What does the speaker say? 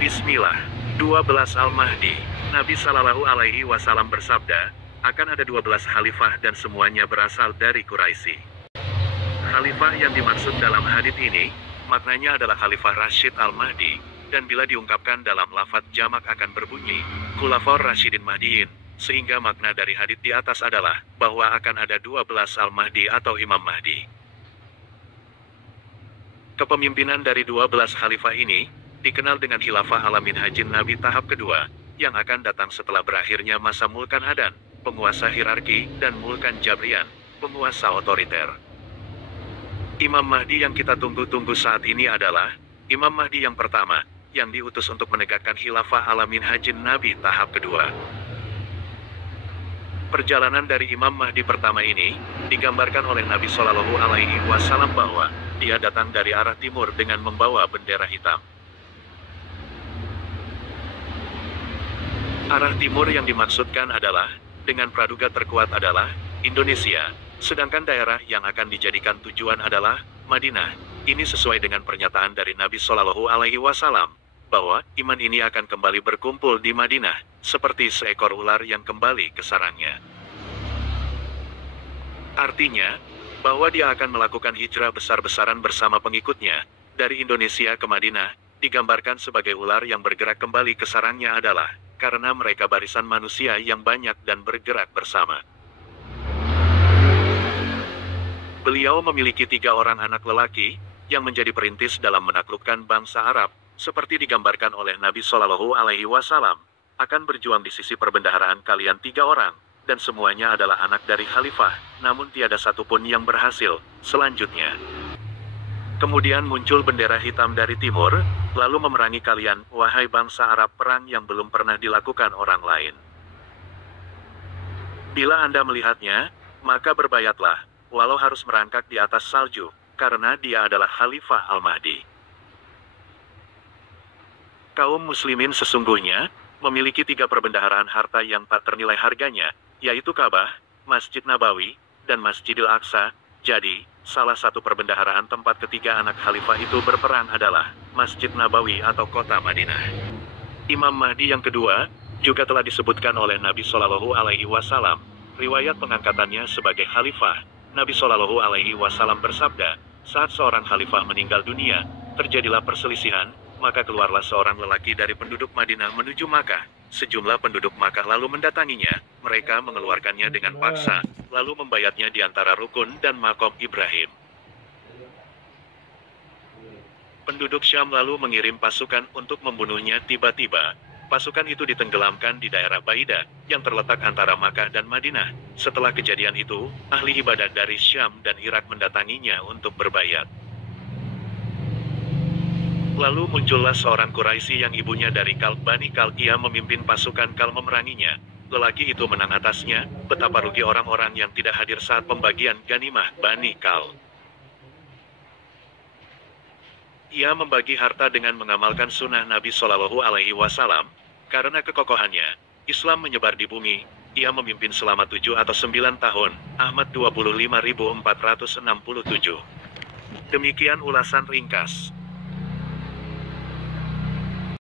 Bismillah. 12 Al-Mahdi. Nabi Shallallahu Alaihi Wasallam bersabda, akan ada 12 khalifah dan semuanya berasal dari Quraisy. Khalifah yang dimaksud dalam hadits ini, maknanya adalah Khalifah Rashid Al-Mahdi, dan bila diungkapkan dalam lafadz jamak akan berbunyi, Khulafaur Rasyidin Mahdiin, sehingga makna dari hadits di atas adalah, bahwa akan ada 12 Al-Mahdi atau Imam Mahdi. Kepemimpinan dari 12 khalifah ini, dikenal dengan Khilafah ala minhajin Nabi tahap kedua, yang akan datang setelah berakhirnya masa Mulkan Adan, penguasa hierarki, dan Mulkan Jabrian, penguasa otoriter. Imam Mahdi yang kita tunggu-tunggu saat ini adalah Imam Mahdi yang pertama, yang diutus untuk menegakkan Khilafah ala minhajin Nabi tahap kedua. Perjalanan dari Imam Mahdi pertama ini, digambarkan oleh Nabi Shallallahu Alaihi Wasallam bahwa, dia datang dari arah timur dengan membawa bendera hitam. Arah timur yang dimaksudkan adalah, dengan praduga terkuat adalah, Indonesia, sedangkan daerah yang akan dijadikan tujuan adalah, Madinah. Ini sesuai dengan pernyataan dari Nabi Shallallahu Alaihi Wasallam, bahwa, iman ini akan kembali berkumpul di Madinah, seperti seekor ular yang kembali ke sarangnya. Artinya, bahwa dia akan melakukan hijrah besar-besaran bersama pengikutnya, dari Indonesia ke Madinah, digambarkan sebagai ular yang bergerak kembali ke sarangnya adalah, karena mereka barisan manusia yang banyak dan bergerak bersama. Beliau memiliki 3 orang anak lelaki, yang menjadi perintis dalam menaklukkan bangsa Arab, seperti digambarkan oleh Nabi Shallallahu Alaihi Wasallam, akan berjuang di sisi perbendaharaan kalian 3 orang, dan semuanya adalah anak dari khalifah, namun tiada satupun yang berhasil. Selanjutnya, kemudian muncul bendera hitam dari timur, lalu memerangi kalian, wahai bangsa Arab, perang yang belum pernah dilakukan orang lain. Bila Anda melihatnya, maka berbayatlah, walau harus merangkak di atas salju, karena dia adalah Khalifah Al-Mahdi. Kaum muslimin sesungguhnya, memiliki 3 perbendaharaan harta yang tak ternilai harganya, yaitu Ka'bah, Masjid Nabawi, dan Masjidil Aqsa. Jadi, salah satu perbendaharaan tempat ketiga anak khalifah itu berperang adalah Masjid Nabawi atau kota Madinah. Imam Mahdi yang kedua, juga telah disebutkan oleh Nabi Shallallahu Alaihi Wasallam. Riwayat pengangkatannya sebagai khalifah, Nabi Shallallahu Alaihi Wasallam bersabda, saat seorang khalifah meninggal dunia, terjadilah perselisihan, maka keluarlah seorang lelaki dari penduduk Madinah menuju Makkah. Sejumlah penduduk Makkah lalu mendatanginya, mereka mengeluarkannya dengan paksa, lalu membayatnya di antara Rukun dan Makom Ibrahim. Penduduk Syam lalu mengirim pasukan untuk membunuhnya. Tiba-tiba, pasukan itu ditenggelamkan di daerah Baida, yang terletak antara Makkah dan Madinah. Setelah kejadian itu, ahli ibadat dari Syam dan Irak mendatanginya untuk berbayat. Lalu muncullah seorang Quraisy yang ibunya dari Kalb Bani Kalb. Ia memimpin pasukan Kalb memeranginya. Lelaki itu menang atasnya. Betapa rugi orang-orang yang tidak hadir saat pembagian ganimah Bani Kalb. Ia membagi harta dengan mengamalkan sunnah Nabi Shallallahu Alaihi Wasallam. Karena kekokohannya, Islam menyebar di bumi. Ia memimpin selama 7 atau 9 tahun. Ahmad 25.467. Demikian ulasan ringkas.